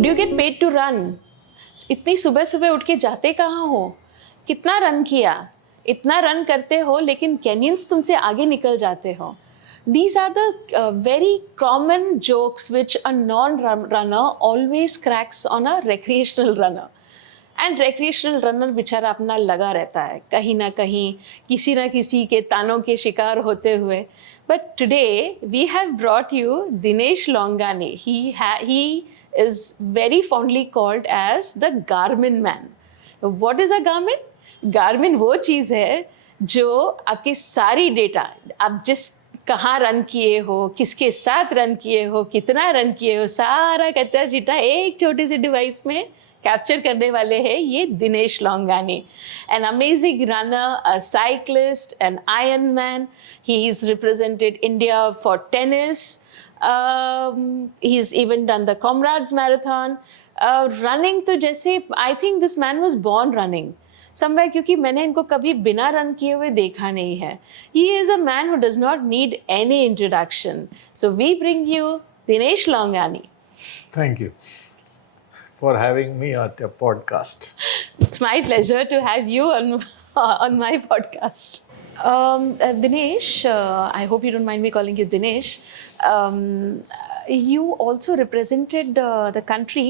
Do you get paid to run? इतनी सुबह सुबह उठ के जाते कहाँ हो? कितना रन किया? इतना रन करते हो लेकिन केनियंस तुमसे आगे निकल जाते हो. These are the very common jokes which a non-runner always cracks on a recreational runner. And रेक्रिएशनल runner बेचारा अपना लगा रहता है कहीं ना कहीं किसी ना किसी के तानों के शिकार होते हुए. But today we have brought you Dinesh Longani. He is very fondly called as the Garmin man. What is a Garmin? Garmin वो चीज़ है जो आपकी सारी डेटा, आप जिस कहाँ रन किए हो, किसके साथ रन किए हो, कितना रन किए हो, सारा कच्चा चिट्ठा एक छोटी सी डिवाइस में कैप्चर करने वाले हैं ये Dinesh Longani. An amazing runner, a cyclist, an iron man. He is represented India for tennis. He is even done the Comrades marathon. Running तो जैसे I think this man was born running somewhere, क्योंकि मैंने इनको कभी बिना रन किए हुए देखा नहीं है. He is a man who does not need any introduction. So we bring you Dinesh Longani. Thank you for having me at your podcast. It's my pleasure to have you on my podcast. Dinesh, I hope you don't mind me calling you Dinesh. You also represented the country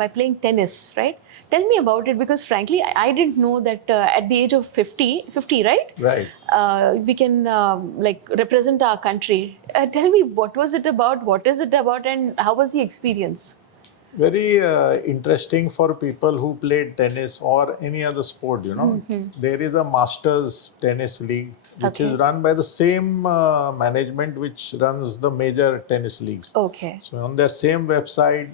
by playing tennis, right? Tell me about it, because frankly, I didn't know that at the age of 50, right? Right. We can like represent our country. Tell me, what was it about? What is it about? And how was the experience? Very interesting for people who played tennis or any other sport, you know. There is a Masters Tennis League, which is run by the same management which runs the major tennis leagues. Okay. So on their same website,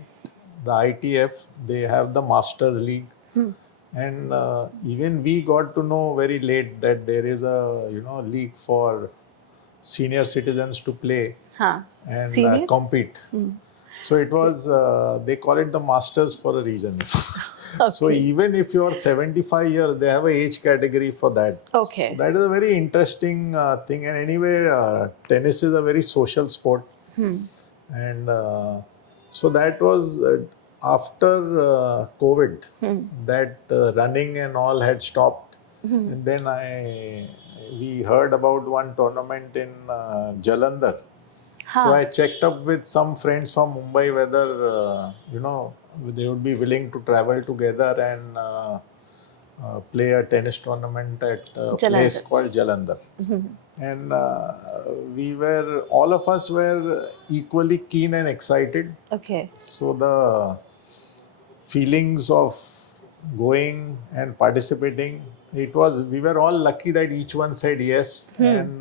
the ITF, they have the Masters League. And even we got to know very late that there is a, league for senior citizens to play and compete. So it was, they call it the Masters for a reason. Okay. So even if you are 75 years, they have an age category for that. Okay. So that is a very interesting thing. And anyway, tennis is a very social sport. And so that was after COVID, that running and all had stopped. And then we heard about one tournament in Jalandhar. So I checked up with some friends from Mumbai whether, they would be willing to travel together and play a tennis tournament at a place called Jalandhar. And all of us were equally keen and excited. Okay. So the feelings of going and participating, we were all lucky that each one said yes. And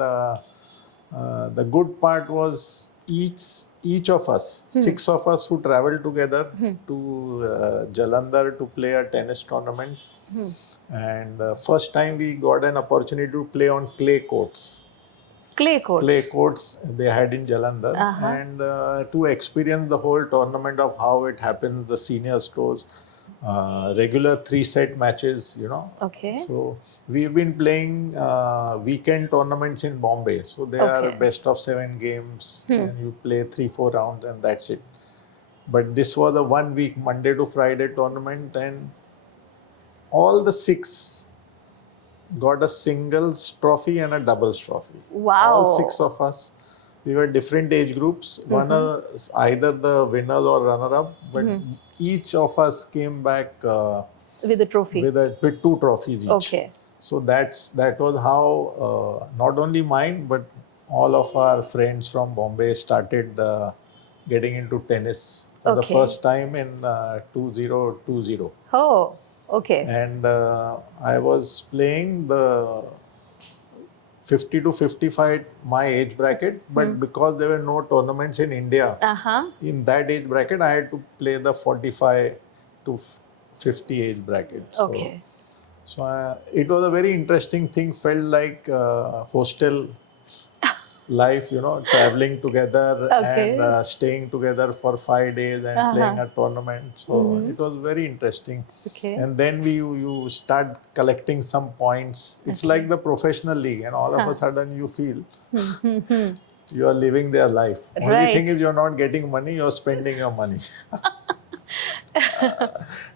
the good part was each of us, 6 of us who traveled together to Jalandhar to play a tennis tournament. And first time we got an opportunity to play on clay courts. Clay courts? Clay courts they had in Jalandhar. And to experience the whole tournament of how it happens, the seniors tours, regular 3-set matches, Okay. So we've been playing weekend tournaments in Bombay. So they are best of 7 games and you play 3-4 rounds and that's it. But this was a 1 week, Monday to Friday tournament, and all the 6 got a singles trophy and a doubles trophy. Wow. All 6 of us. We were different age groups. One is either the winners or runner-up, but each of us came back with a trophy. With 2 trophies each. Okay. So that was how not only mine but all of our friends from Bombay started getting into tennis for the first time in 2020. Oh, okay. And I was playing the 50 to 55, my age bracket, but because there were no tournaments in India, in that age bracket, I had to play the 45 to 50 age bracket. So it was a very interesting thing, felt like hostel life, traveling together and staying together for 5 days and playing a tournament. So it was very interesting. And then you start collecting some points. It's like the professional league, and all of a sudden you feel you are living their life. Only thing is you're not getting money, you're spending your money.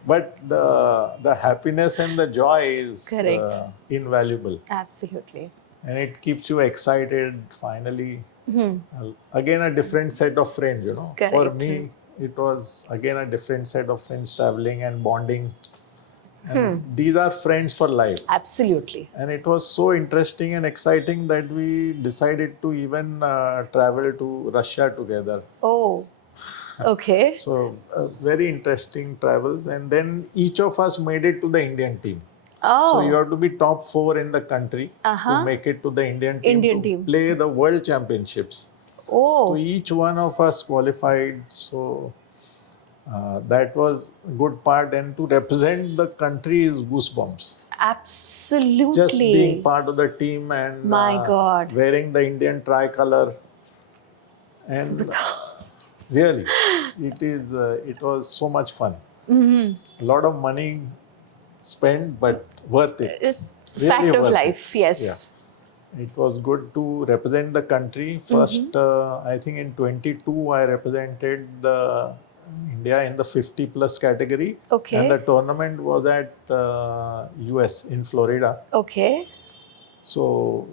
But the happiness and the joy is Correct. invaluable, Absolutely. and it keeps you excited. Finally, again a different set of friends. For Correct. me, it was again a different set of friends traveling and bonding. And these are friends for life. Absolutely. And it was so interesting and exciting that we decided to even travel to Russia together. Oh, okay. So, very interesting travels. And then each of us made it to the Indian team. So, you Oh, have to be top 4 in the country to make it to the Indian team Indian to team. play the World Championships. So, Oh, each one of us qualified. So, that was a good part. And to represent the country is goosebumps. Just being absolutely. part of the team and My God. wearing the Indian tricolor, and really, it was so much fun. A lot of money spent, but worth it. It's Really fact of worth life, it. Yeah, yes. it was good to represent the country. First, I think in 22, I represented India in the 50 plus category, and the Okay, tournament was at US in Florida. okay. So,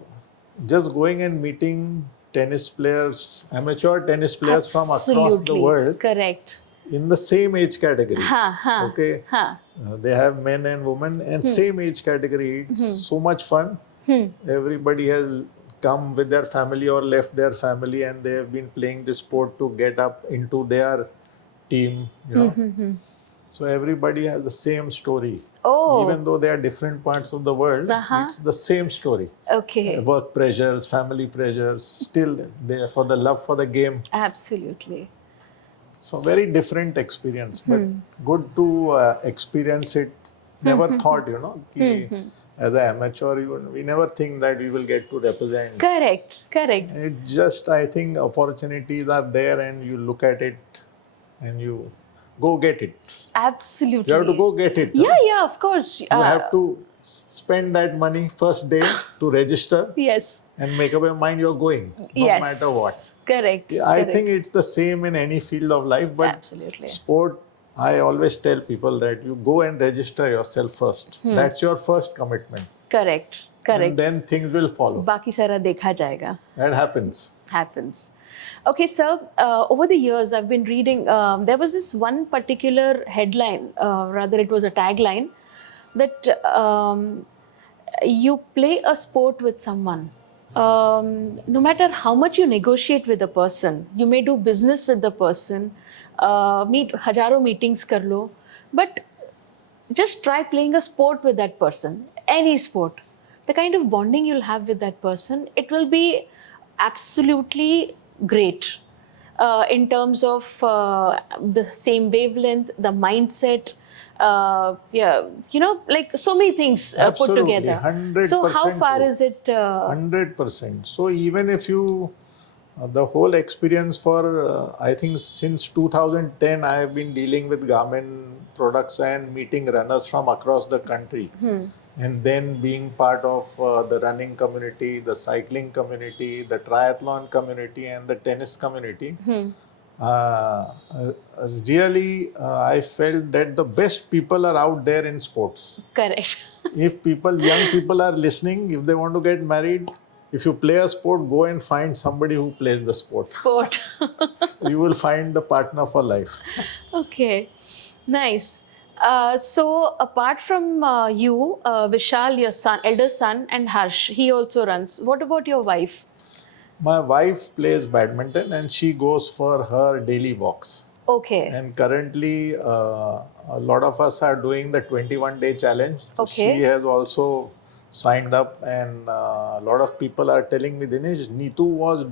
just going and meeting tennis players, amateur tennis players from across the Absolutely. world Correct. in the same age category. Ha, ha, Okay, ha. they have men and women and same age category. It's so much fun. Everybody has come with their family or left their family, and they have been playing the sport to get up into their team. So everybody has the same story. Oh, Even though they are different parts of the world, it's the same story. okay. Work pressures, family pressures, still there for the love for the game. Absolutely. So very different experience, but good to experience it. Never thought, ki as an amateur, we never think that we will get to represent. Correct, correct. It just, I think, opportunities are there, and you look at it, and you go get it. Absolutely. You have to go get it. Yeah, yeah, of course. You have to spend that money first day to register Yes. and make up your mind you're going, no Yes. matter what. Correct. I correct. think it's the same in any field of life, but Absolutely. sport, I always tell people that you go and register yourself first. That's your first commitment. Correct. And Correct. then things will follow. Baki sara dekha jayega. That happens. Happens. Okay, sir, over the years, I've been reading, there was this one particular headline, rather it was a tagline, that you play a sport with someone. No matter how much you negotiate with the person, you may do business with the person, meet hajaro meetings kar lo, but just try playing a sport with that person, any sport. The kind of bonding you'll have with that person, it will be absolutely great in terms of the same wavelength, the mindset, like so many things put Absolutely, together. 100% So how far true. is it? 100%. So even if you, the whole experience for, I think since 2010, I have been dealing with Garmin products and meeting runners from across the country. And then being part of the running community, the cycling community, the triathlon community, and the tennis community. Really, I felt that the best people are out there in sports. Correct. If young people are listening, if they want to get married, if you play a sport, go and find somebody who plays the sport. Sport. You will find the partner for life. Okay, nice. So apart from you, Vishal, your son, elder son, and Harsh, he also runs. What about your wife? My wife plays badminton and she goes for her daily walks. Okay. And currently, a lot of us are doing the 21-day challenge. Okay. She has also signed up, and a lot of people are telling me, Dinesh, Neetu was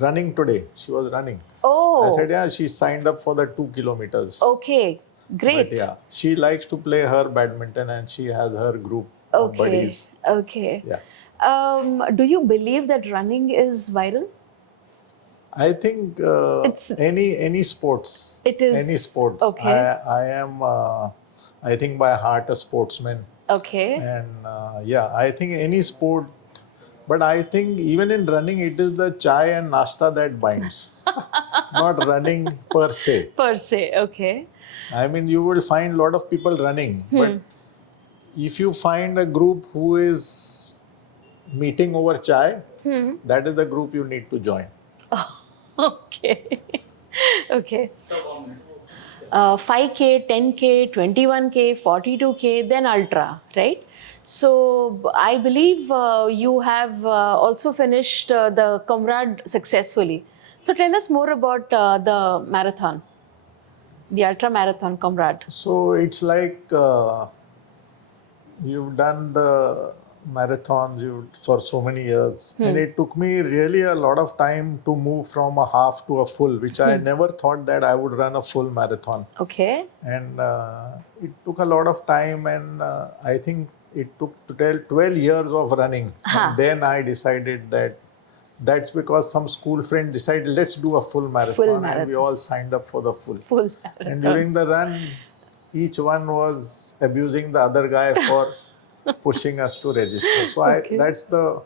running today. She was running. Oh. I said, yeah, she signed up for the 2 kilometers. Okay, great. But yeah, she likes to play her badminton and she has her group of Okay. buddies. Okay. Yeah. Do you believe that running is viral? I think any sports. It is. Any sports. Okay. I am, I think by heart a sportsman. Okay. And yeah, I think any sport. But I think even in running, it is the chai and nasta that binds. Not running per se. Per se, okay. I mean, you will find a lot of people running, but if you find a group who is meeting over chai, that is the group you need to join. Okay. Okay. 5K, 10K, 21K, 42K, then ultra, right? So I believe you have also finished the Comrade successfully. So tell us more about the marathon, the ultra marathon Comrade. So it's like you've done the marathons for so many years, and it took me really a lot of time to move from a half to a full, which I never thought that I would run a full marathon. Okay. And it took a lot of time, and I think it took 12 years of running. And then I decided that that's because some school friend decided, let's do a full marathon, and we all signed up for the full. Full marathon. And during the run, each one was abusing the other guy for pushing us to register. So that's the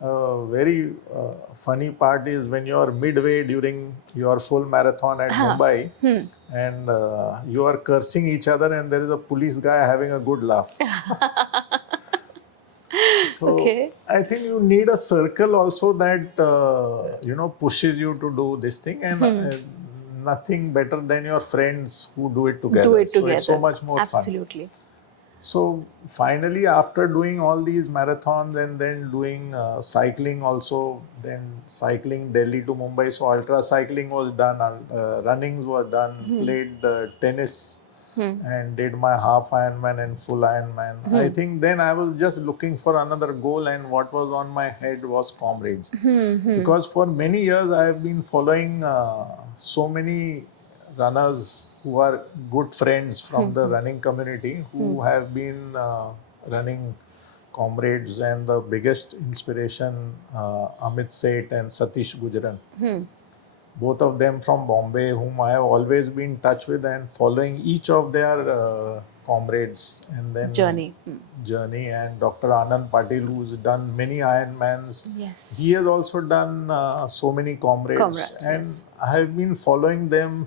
very funny part is when you are midway during your full marathon at Mumbai, and you are cursing each other, and there is a police guy having a good laugh. So I think you need a circle also that pushes you to do this thing, and nothing better than your friends who do it together. Do it together. So it's so much more fun. Absolutely. So finally, after doing all these marathons and then doing cycling also, then cycling Delhi to Mumbai, so ultra cycling was done, runnings were done, played tennis, and did my half Ironman and full Ironman. I think then I was just looking for another goal, and what was on my head was Comrades. Because for many years I have been following so many runners who are good friends from the running community who have been running Comrades, and the biggest inspiration, Amit Seth and Satish Gujran. Both of them from Bombay, whom I have always been in touch with and following each of their Comrades and then journey. And Dr. Anand Patil, who's done many Ironmans. Yes. He has also done so many Comrades, and yes. I have been following them.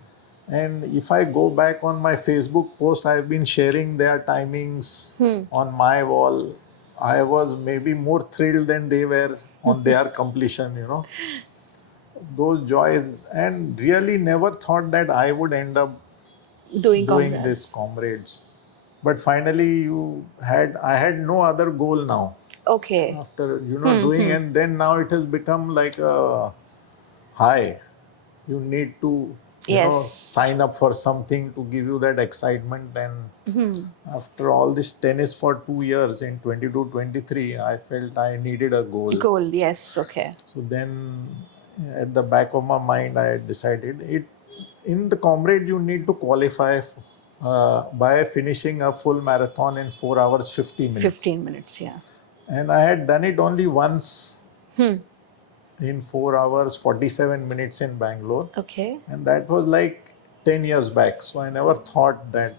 And if I go back on my Facebook posts, I've been sharing their timings on my wall. I was maybe more thrilled than they were on their completion, those joys, and really never thought that I would end up doing this Comrades. But finally I had no other goal now. Okay. After, doing, and then now it has become like a high. You need to sign up for something to give you that excitement. And after all this tennis for 2 years in 22-23, I felt I needed a goal. Yes, okay. So then at the back of my mind, I decided in the Comrade you need to qualify by finishing a full marathon in 4 hours 50 minutes. 15 minutes, yeah. And I had done it only once. In 4 hours 47 minutes in Bangalore. Okay. And that was like 10 years back. So I never thought that,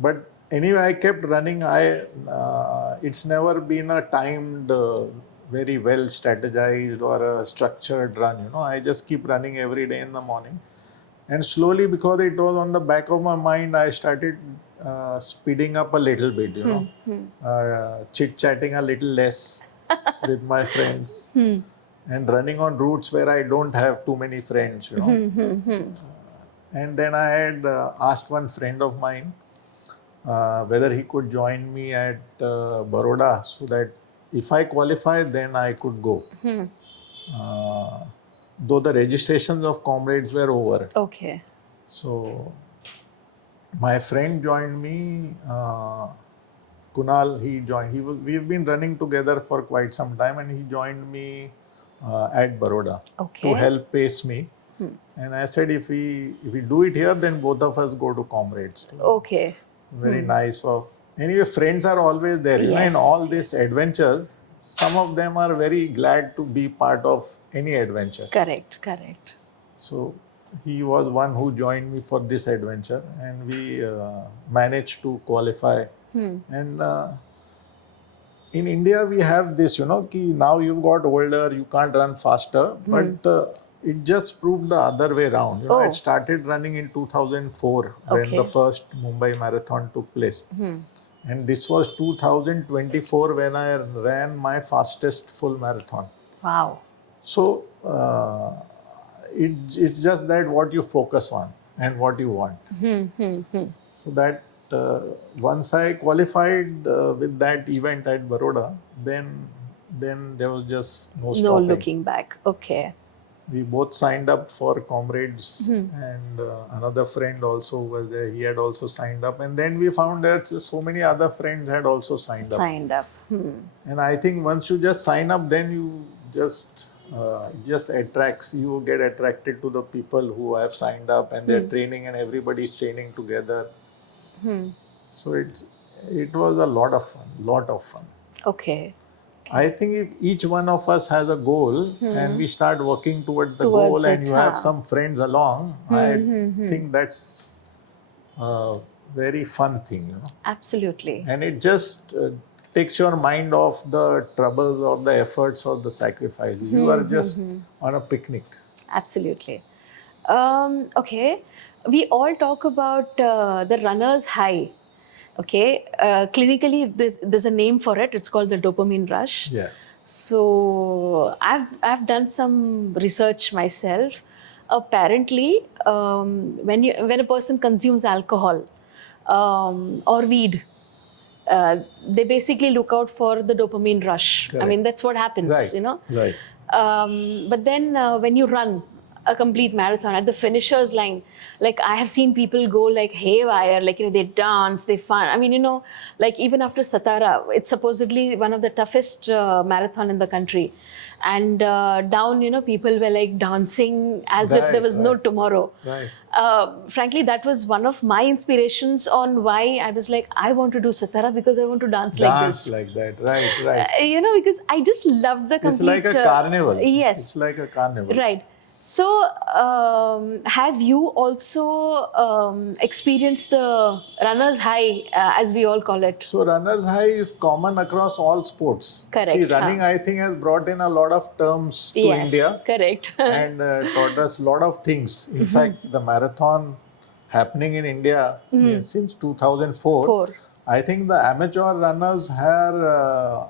But anyway, I kept running. It's never been a timed, very well strategized or a structured run. I just keep running every day in the morning. And slowly, because it was on the back of my mind, I started speeding up a little bit, chit-chatting a little less with my friends. And running on routes where I don't have too many friends, And then I had asked one friend of mine whether he could join me at Baroda, so that if I qualify, then I could go. Though the registrations of Comrades were over. Okay. So my friend joined me. Kunal, he joined. We've been running together for quite some time, and he joined me at Baroda to help pace me. And I said, if we do it here, then both of us go to Comrades. Okay. Very nice of. Anyway, friends are always there. In all these adventures, some of them are very glad to be part of any adventure. Correct. So he was one who joined me for this adventure, and we managed to qualify. And in India, we have this, now you've got older, you can't run faster, but it just proved the other way around. You know, Oh. I started running in 2004 when Okay. the first Mumbai Marathon took place. And this was 2024 when I ran my fastest full marathon. Wow. So it's just that what you focus on and what you want. So that once I qualified with that event at Baroda, then there was just no No stopping. looking back. Okay. We both signed up for Comrades, and another friend also was there. He had also signed up, and then we found that so many other friends had also signed up. Signed up. And I think once you just sign up, then you just attracts. You get attracted to the people who have signed up, and they're training, and everybody's training together. So it was a lot of fun. Okay. I think if each one of us has a goal and we start working towards the goal, and it, you have some friends along, I think that's a very fun thing, you know. Absolutely. And it just takes your mind off the troubles or the efforts or the sacrifices. You are just on a picnic. Absolutely. Okay. We all talk about the runner's high. Okay. Clinically, there's a name for it. It's called the dopamine rush. Yeah. So I've done some research myself. Apparently, when a person consumes alcohol or weed, they basically look out for the dopamine rush. Correct. I mean, that's what happens, Right. you know. Right. But then when you run a complete marathon at the finisher's line, like I have seen people go like haywire, like, you know, they dance, they fun. I mean, you know, like even after Satara, it's supposedly one of the toughest marathon in the country. And down, you know, people were like dancing as if there was no tomorrow. Right. Frankly, that was one of my inspirations on why I was like, I want to do Satara because I want to dance like this. Dance like that. Right. Right. You know, because I just loved the complete... It's like a carnival. Yes. It's like a carnival. Right. So, have you also experienced the runner's high, as we all call it? So, runner's high is common across all sports. Correct. See, running, I think, has brought in a lot of terms to India. Correct. And taught us a lot of things. In fact, the marathon happening in India since 2004, I think the amateur runners are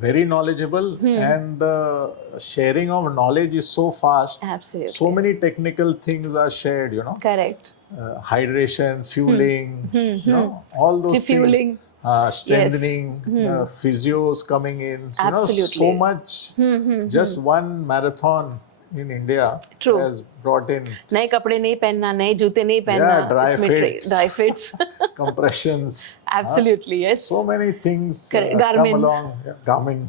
very knowledgeable, and the sharing of knowledge is so fast. Absolutely. So many technical things are shared, you know. Correct. Hydration, fueling, you know, all those Refueling. things. Strengthening, physios coming in. Absolutely. You know, so much. Just one marathon in India has brought in. नए कपड़े नहीं पहनना, नए जूते नहीं पहनना. Yeah, dry fits. Compressions. Absolutely, yes. So many things Garmin. come along. Yeah, Garmin.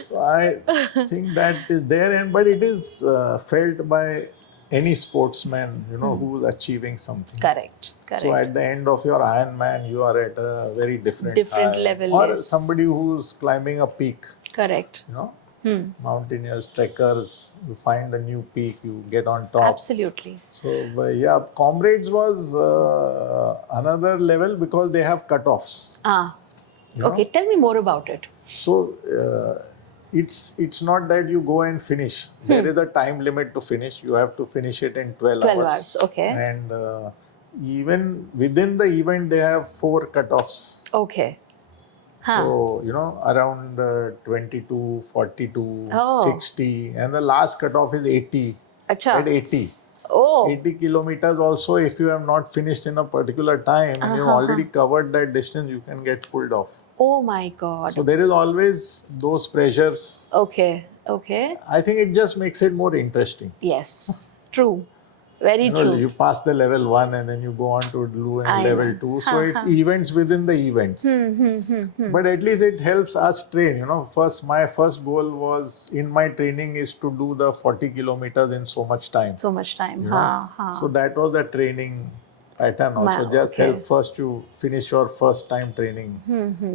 So I think that is there, but it is felt by any sportsman, you know, who is achieving something. Correct. So at the end of your Ironman, you are at a very different level. Or yes. somebody who's climbing a peak. Correct. You know, mountaineers, trekkers, you find a new peak, you get on top. Absolutely. So yeah, Comrades was another level because they have cutoffs. Okay, tell me more about it. So it's not that you go and finish. There is a time limit to finish. You have to finish it in 12 hours. Okay. And even within the event, they have 4 cutoffs. Okay. So, you know, around 22, 42, 60, and the last cutoff is 80. Acha. At 80. Oh. 80 kilometers also, if you have not finished in a particular time and you've already covered that distance, you can get pulled off. Oh my God. So there is always those pressures. Okay. Okay. I think it just makes it more interesting. Yes. True. Very true. You pass the level 1 and then you go on to do level 2. So it's events within the events. But at least it helps us train. You know, my first goal was in my training is to do the 40 kilometers in so much time. So much time. You know? So that was the training pattern also. Just help first you finish your first time training,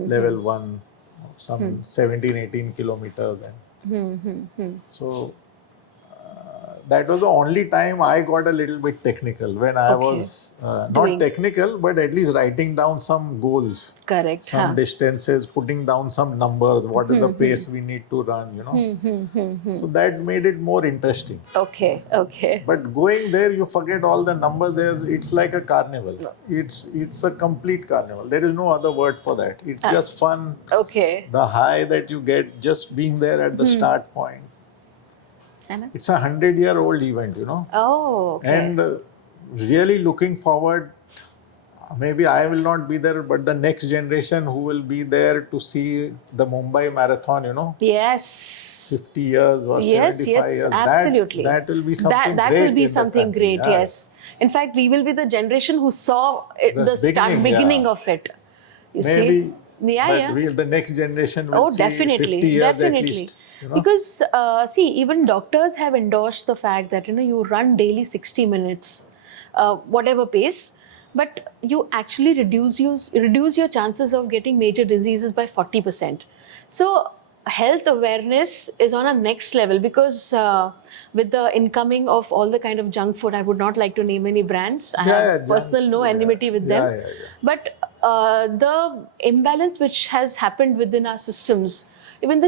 level 1, some 17, 18 kilometers. So that was the only time I got a little bit technical when I Okay. was not Doing- technical, but at least writing down some goals, Correct. some distances, putting down some numbers, what is the pace we need to run, So that made it more interesting. Okay. Okay. But going there, you forget all the numbers there. It's like a carnival. It's a complete carnival. There is no other word for that. It's just fun. Okay. The high that you get just being there at the start point. Anna? It's a 100-year-old event, Oh. Okay. And really looking forward. Maybe I will not be there, but the next generation who will be there to see the Mumbai Marathon, Yes. 50 years or Yes, 75 yes, years. absolutely. That will be something that great. will be in the something country. great, Yeah. yes. In fact, we will be the generation who saw The beginning yeah. of it. You Maybe, see? Yeah, but yeah. the next generation will see Definitely, 50 years definitely. at least. Because see, even doctors have endorsed the fact that you run daily 60 minutes, whatever pace, but you actually reduce your chances of getting major diseases by 40%. So health awareness is on a next level because with the incoming of all the kind of junk food, I would not like to name any brands. I have personal no enmity with them. But the imbalance which has happened within our systems, even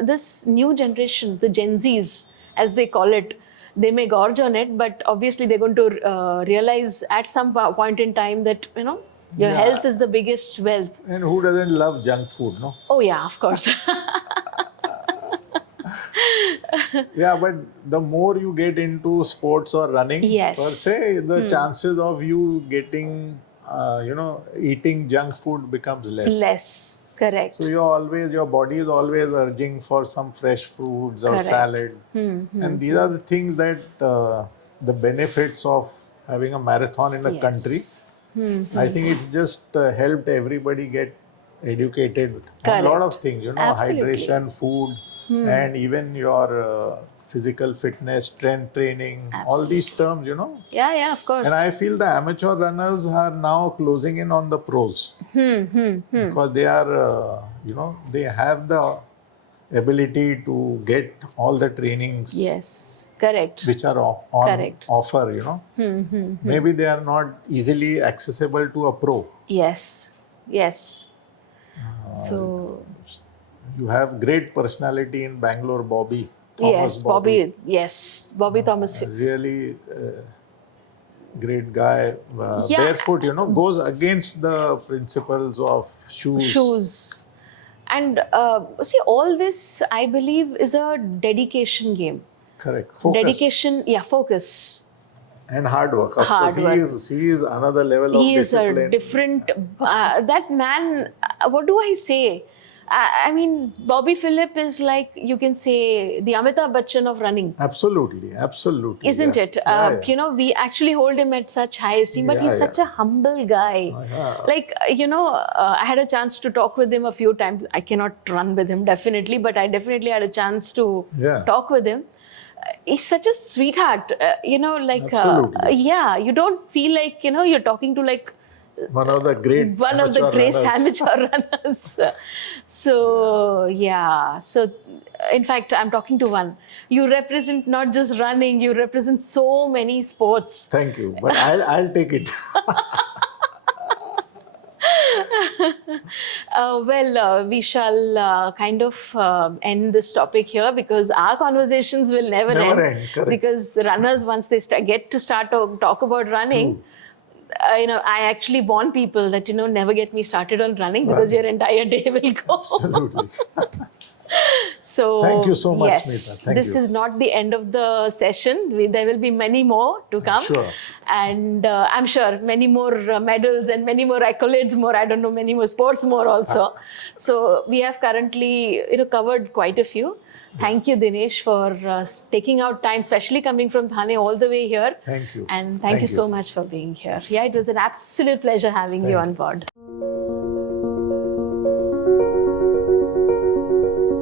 this new generation, the Gen Zs, as they call it, they may gorge on it, but obviously they're going to realize at some point in time that your health is the biggest wealth. And who doesn't love junk food, no? Oh yeah, of course. Yeah, but the more you get into sports or running, Yes. per se, the chances of you getting, eating junk food becomes less. Less. Correct. So your body is always urging for some fresh fruits or Correct. salad. And these are the things that the benefits of having a marathon in a country. I think it's just helped everybody get educated on a lot of things, Absolutely. hydration, food, and even your physical fitness, strength training, all these terms, Yeah, of course. And I feel the amateur runners are now closing in on the pros because they are, they have the ability to get all the trainings. Yes, correct. Which are on offer, Maybe they are not easily accessible to a pro. Yes. So you have great personality in Bangalore, Bobby. Thomas Bobby. Yes, Bobby Thomas. Really great guy. Barefoot, goes against the principles of shoes. And see, all this, I believe, is a dedication game. Correct. Focus. Dedication, focus. And hard work. Of course, he is another level of discipline. He is a different... that man, what do I say? I mean, Bobby Phillip is like, you can say, the Amitabh Bachchan of running. Absolutely. Isn't it? We actually hold him at such high esteem, but he's such a humble guy. Like, I had a chance to talk with him a few times. I cannot run with him, definitely, but I definitely had a chance to talk with him. He's such a sweetheart, you don't feel like, you're talking to like one of the great amateur runners. So, So, in fact, I'm talking to one. You represent not just running, you represent so many sports. Thank you. But I'll take it. We shall kind of end this topic here because our conversations will never end. Correct. Because runners, once they get to start to talk about running, I actually warn people that, never get me started on running because your entire day will go. Absolutely. So, thank you so much, yes, Smita. This is not the end of the session. There will be many more to come. Sure. And I'm sure many more medals and many more accolades, many more sports more also. So we have currently, covered quite a few. Thank you, Dinesh, for taking out time, especially coming from Thane all the way here. Thank you. And thank you so much for being here. Yeah, it was an absolute pleasure having you on board.